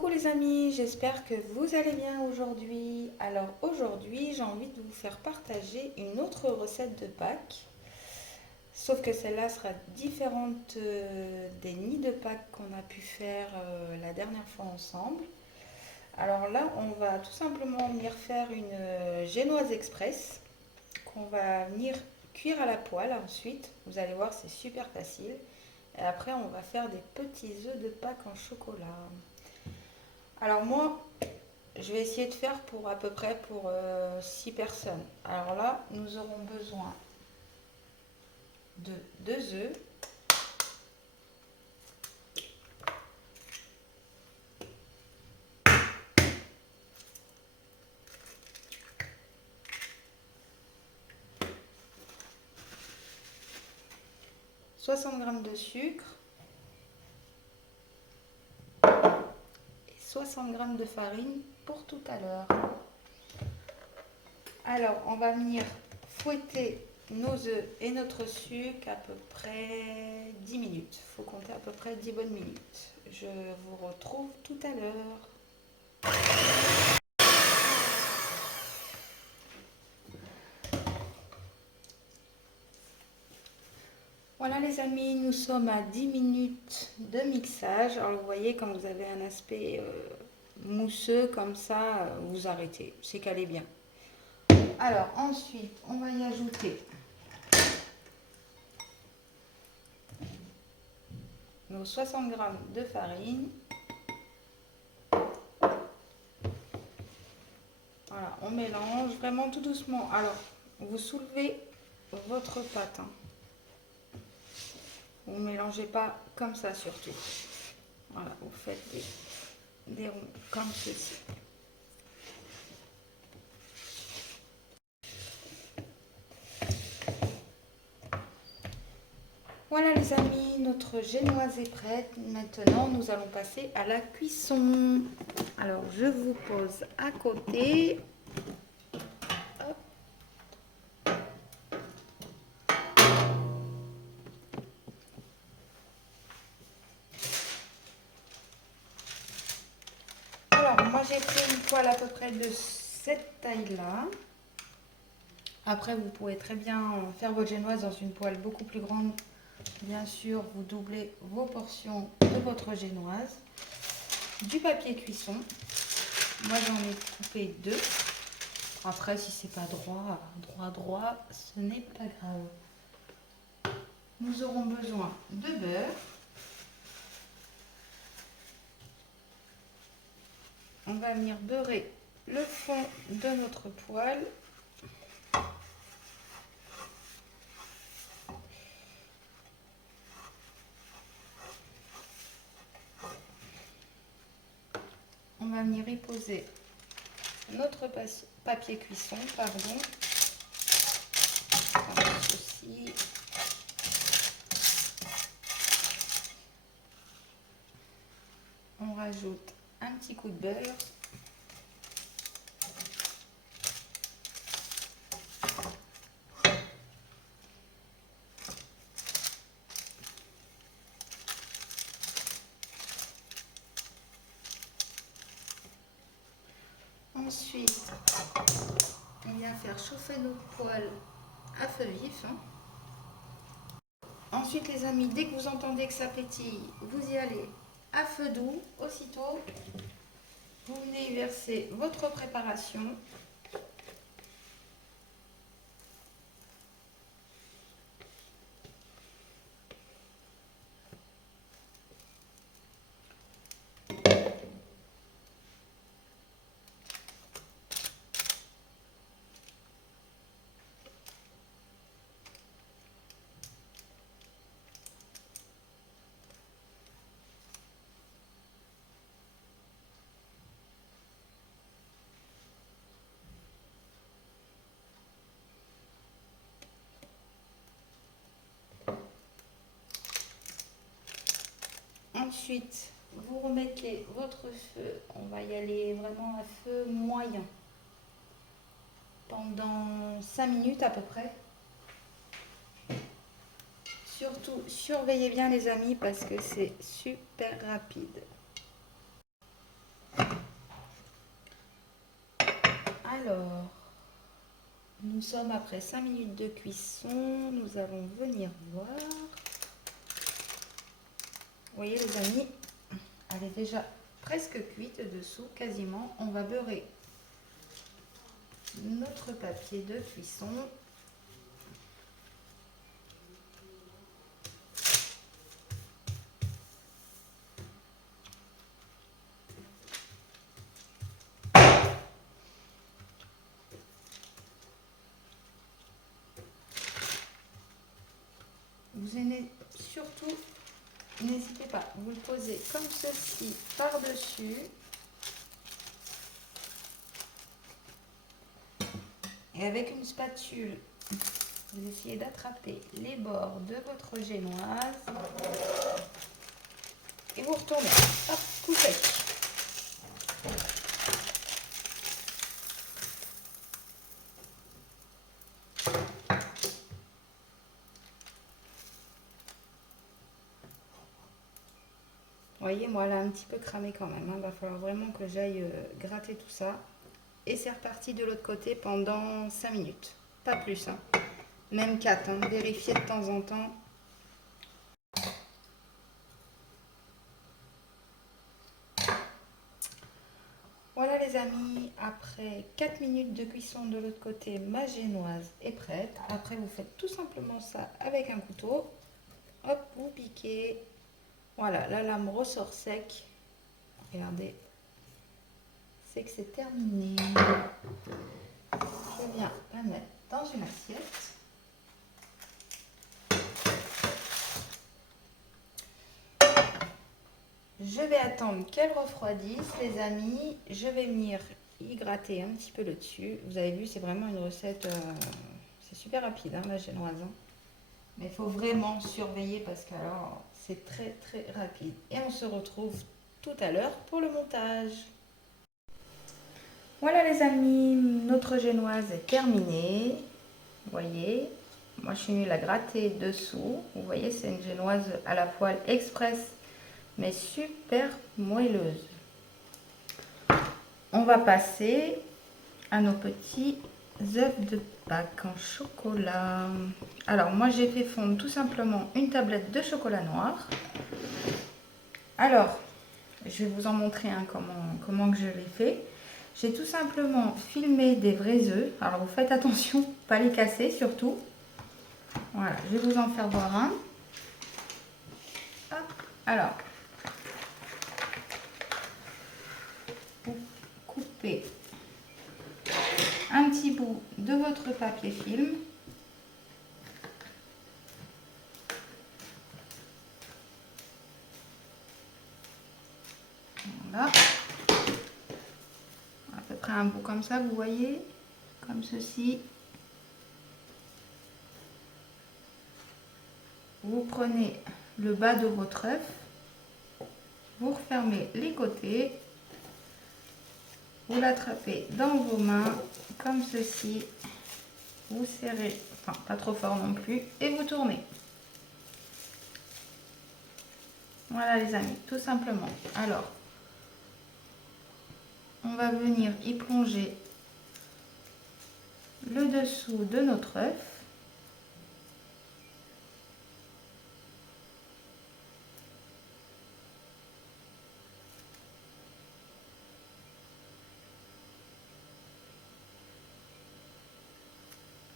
Coucou les amis, j'espère que vous allez bien aujourd'hui. Alors aujourd'hui, j'ai envie de vous faire partager une autre recette de Pâques. Sauf que celle-là sera différente des nids de Pâques qu'on a pu faire la dernière fois ensemble. Alors là, on va tout simplement venir faire une génoise express qu'on va venir cuire à la poêle ensuite. Vous allez voir, c'est super facile. Et après, on va faire des petits œufs de Pâques en chocolat. Alors moi, je vais essayer de faire pour à peu près pour 6 personnes. Alors là, nous aurons besoin de 2 œufs, 60 g de sucre et 60 g de farine pour tout à l'heure. Alors, on va venir fouetter nos œufs et notre sucre à peu près 10 minutes. Il faut compter à peu près 10 bonnes minutes. Je vous retrouve tout à l'heure. Voilà les amis, nous sommes à 10 minutes de mixage. Alors vous voyez, quand vous avez un aspect mousseux comme ça, vous arrêtez, c'est qu'elle est bien. Alors ensuite, on va y ajouter nos 60 g de farine. Voilà, on mélange vraiment tout doucement. Alors, vous soulevez votre pâte. Hein. Vous ne mélangez pas comme ça surtout. Voilà, vous faites des ronds comme ceci. Voilà les amis, notre génoise est prête. Maintenant, nous allons passer à la cuisson. Alors, je vous pose à côté. Hop. Alors, moi j'ai pris une poêle à peu près de cette taille-là. Après, vous pouvez très bien faire votre génoise dans une poêle beaucoup plus grande. Bien sûr, vous doublez vos portions de votre génoise. Du papier cuisson. Moi, j'en ai coupé 2. Après, si c'est pas droit, ce n'est pas grave. Nous aurons besoin de beurre. On va venir beurrer le fond de notre poêle. On va venir y poser notre papier cuisson, pardon. Comme ceci. On rajoute un petit coup de beurre. Ensuite, on vient faire chauffer notre poêle à feu vif. Hein. Ensuite, les amis, dès que vous entendez que ça pétille, vous y allez à feu doux. Aussitôt, vous venez y verser votre préparation. Ensuite, vous remettez votre feu. On va y aller vraiment à feu moyen pendant 5 minutes à peu près. Surtout, surveillez bien les amis parce que c'est super rapide. Alors, nous sommes après 5 minutes de cuisson. Nous allons venir voir. Vous voyez les amis, elle est déjà presque cuite dessous, quasiment. On va beurrer notre papier de cuisson. Vous surtout, n'hésitez pas, vous le posez comme ceci par-dessus. Et avec une spatule, vous essayez d'attraper les bords de votre génoise. Et vous retournez. Hop, coup sec. Vous voyez, moi, elle a un petit peu cramé quand même. Il va falloir vraiment que j'aille gratter tout ça. Et c'est reparti de l'autre côté pendant 5 minutes. Pas plus. Hein. Même 4. Hein. Vérifiez de temps en temps. Voilà les amis, après 4 minutes de cuisson de l'autre côté, ma génoise est prête. Après, vous faites tout simplement ça avec un couteau. Hop, vous piquez. Voilà, la lame ressort sec. Regardez, c'est que c'est terminé. Je viens la mettre dans une assiette. Je vais attendre qu'elle refroidisse, les amis. Je vais venir y gratter un petit peu le dessus. Vous avez vu, c'est vraiment une recette, c'est super rapide, hein, la génoise. Hein. Mais il faut vraiment surveiller parce que alors c'est très très rapide. Et on se retrouve tout à l'heure pour le montage. Voilà les amis, notre génoise est terminée. Vous voyez, moi je suis venue la gratter dessous. Vous voyez, c'est une génoise à la poêle express, mais super moelleuse. On va passer à nos petits œufs de Pâques en chocolat. Alors moi j'ai fait fondre tout simplement une tablette de chocolat noir. Alors je vais vous en montrer un comment que je l'ai fait. J'ai tout simplement filmé des vrais œufs. Alors vous faites attention, pas les casser surtout. Voilà, je vais vous en faire voir un. Hop. Alors, vous coupez un petit bout de votre papier film. Voilà. À peu près un bout comme ça, vous voyez, comme ceci. Vous prenez le bas de votre œuf, vous refermez les côtés, vous l'attrapez dans vos mains, comme ceci. Vous serrez, enfin pas trop fort non plus, et vous tournez. Voilà les amis, tout simplement. Alors, on va venir y plonger le dessous de notre œuf.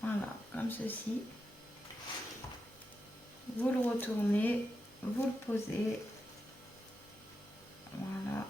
Voilà, comme ceci. Vous le retournez, vous le posez. Voilà.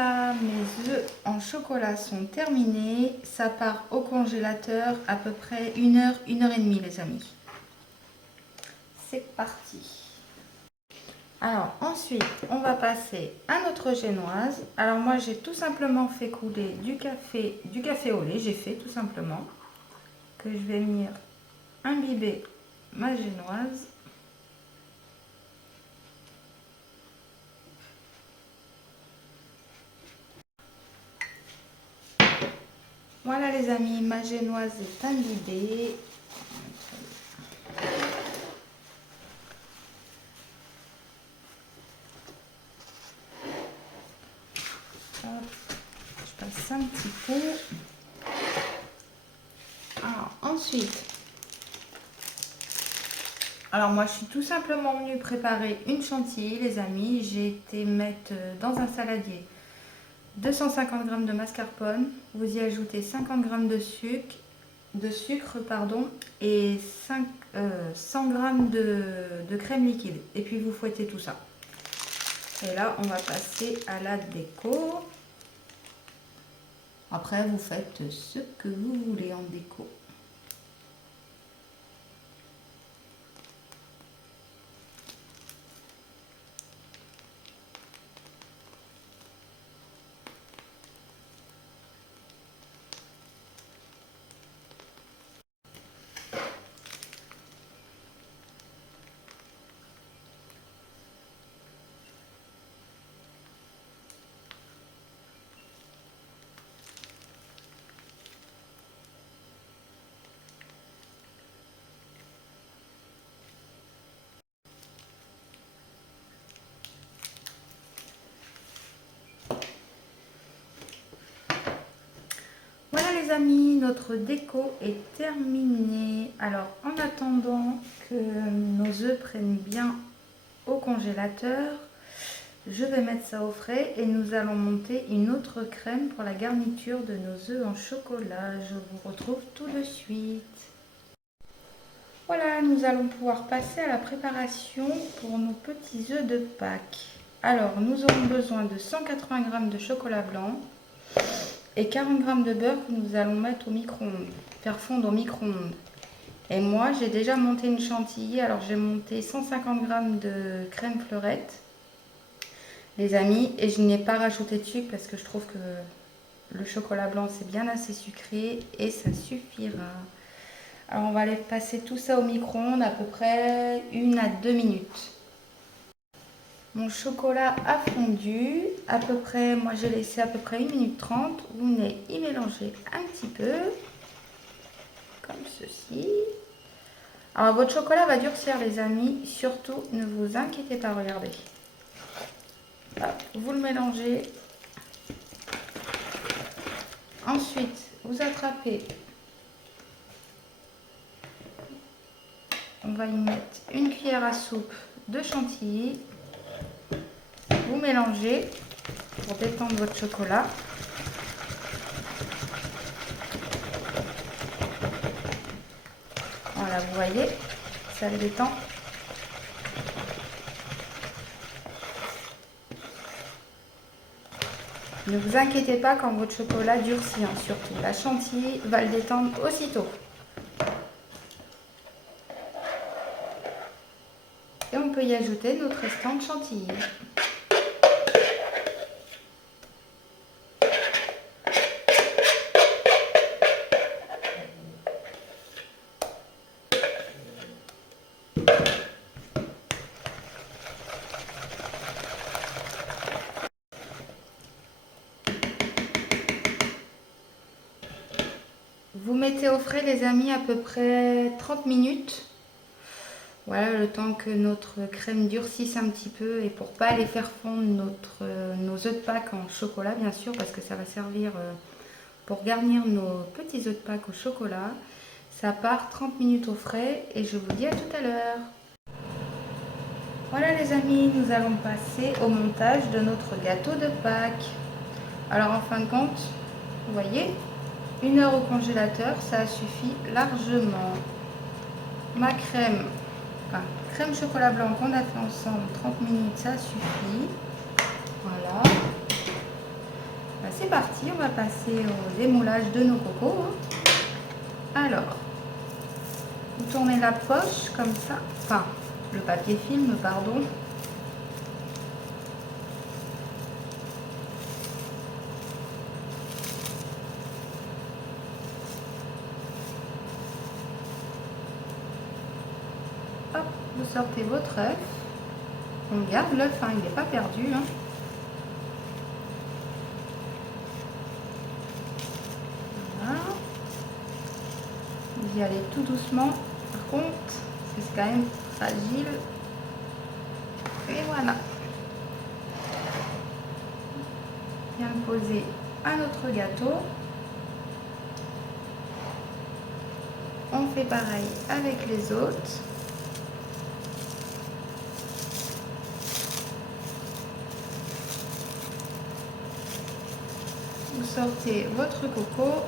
Voilà, mes œufs en chocolat sont terminés. Ça part au congélateur à peu près 1 heure, 1 heure et demie, les amis. C'est parti. Alors ensuite, on va passer à notre génoise. Alors moi, j'ai tout simplement fait couler du café au lait. J'ai fait tout simplement que je vais venir imbiber ma génoise. Voilà les amis, ma génoise est imbibée. Hop, je passe un petit peu. Alors ensuite, moi je suis tout simplement venue préparer une chantilly les amis. J'ai été mettre dans un saladier 250 g de mascarpone. Vous y ajoutez 50 g de sucre et 100 g de crème liquide. Et puis vous fouettez tout ça. Et là, on va passer à la déco. Après, vous faites ce que vous voulez en déco. Voilà les amis, notre déco est terminée. Alors en attendant que nos œufs prennent bien au congélateur, je vais mettre ça au frais et nous allons monter une autre crème pour la garniture de nos œufs en chocolat. Je vous retrouve tout de suite. Voilà, nous allons pouvoir passer à la préparation pour nos petits œufs de Pâques. Alors nous aurons besoin de 180 g de chocolat blanc et 40 g de beurre que nous allons mettre au micro-ondes, faire fondre au micro-ondes. Et moi, j'ai déjà monté une chantilly. Alors, j'ai monté 150 g de crème fleurette, les amis. Et je n'ai pas rajouté de sucre parce que je trouve que le chocolat blanc, c'est bien assez sucré et ça suffira. Alors, on va aller passer tout ça au micro-ondes à peu près 1 à 2 minutes. Mon chocolat a fondu, à peu près, moi j'ai laissé à peu près 1 minute 30. Vous venez y mélanger un petit peu, comme ceci. Alors votre chocolat va durcir les amis, surtout ne vous inquiétez pas, regardez. Hop, vous le mélangez. Ensuite, vous attrapez. On va y mettre une cuillère à soupe de chantilly. Vous mélangez pour détendre votre chocolat. Voilà, vous voyez, ça le détend. Ne vous inquiétez pas quand votre chocolat durcit, surtout. La chantilly va le détendre aussitôt. Et on peut y ajouter notre restant de chantilly. Vous mettez au frais les amis à peu près 30 minutes. Voilà, le temps que notre crème durcisse un petit peu et pour pas aller faire fondre nos œufs de Pâques en chocolat bien sûr parce que ça va servir pour garnir nos petits œufs de Pâques au chocolat. Ça part 30 minutes au frais et je vous dis à tout à l'heure. Voilà les amis, nous allons passer au montage de notre gâteau de Pâques. Alors en fin de compte, vous voyez, 1 heure au congélateur, ça suffit largement. Ma crème chocolat blanc qu'on a fait ensemble, 30 minutes, ça suffit. Voilà. c'est parti, on va passer au démoulage de nos cocos. Alors, vous tournez la poche comme ça, enfin le papier film, pardon. Hop, vous sortez votre œuf. On garde l'œuf, hein, il n'est pas perdu. Hein. Voilà. Vous y allez tout doucement. Par contre, c'est quand même fragile. Et voilà. Bien le poser à notre gâteau. On fait pareil avec les autres. Vous sortez votre coco.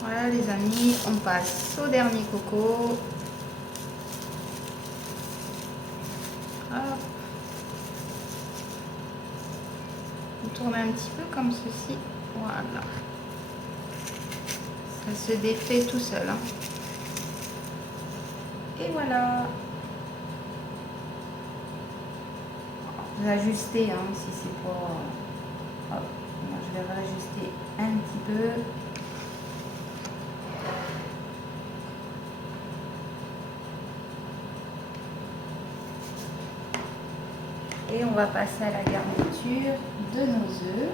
Voilà les amis, on passe au dernier coco. Hop. Vous tournez un petit peu comme ceci. Voilà. Ça se défait tout seul. Hein. Et voilà. Vous ajustez hein, si c'est pas... Hop. Moi, je vais réajuster un petit peu. Et on va passer à la garniture de nos œufs.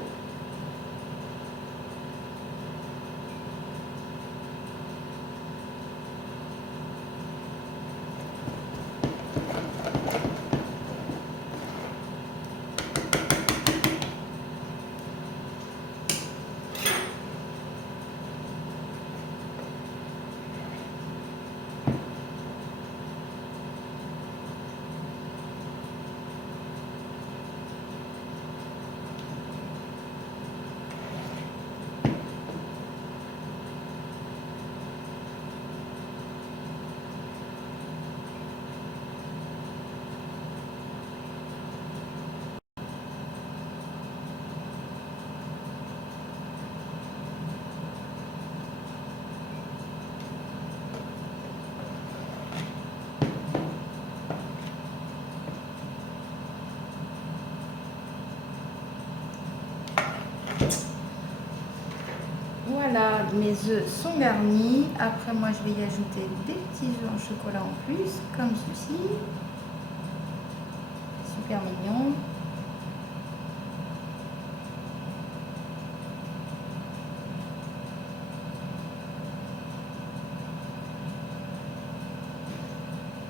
Voilà, mes œufs sont garnis. Après, moi, je vais y ajouter des petits œufs en chocolat en plus, comme ceci. Super mignon.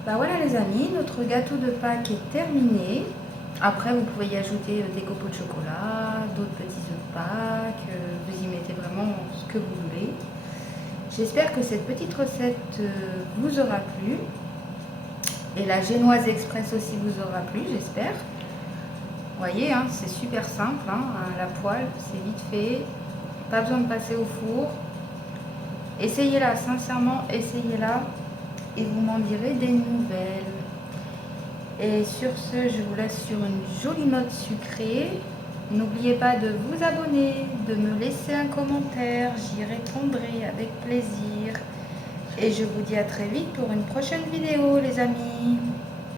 Bah voilà les amis, notre gâteau de Pâques est terminé. Après, vous pouvez y ajouter des copeaux de chocolat, d'autres petits œufs de Pâques. Vous y mettez vraiment ce que vous voulez. J'espère que cette petite recette vous aura plu. Et la génoise express aussi vous aura plu, j'espère. Vous voyez, hein, c'est super simple. Hein, à la poêle, c'est vite fait. Pas besoin de passer au four. Essayez-la, sincèrement, essayez-la. Et vous m'en direz des nouvelles. Et sur ce, je vous laisse sur une jolie note sucrée. N'oubliez pas de vous abonner, de me laisser un commentaire, j'y répondrai avec plaisir. Et je vous dis à très vite pour une prochaine vidéo les amis.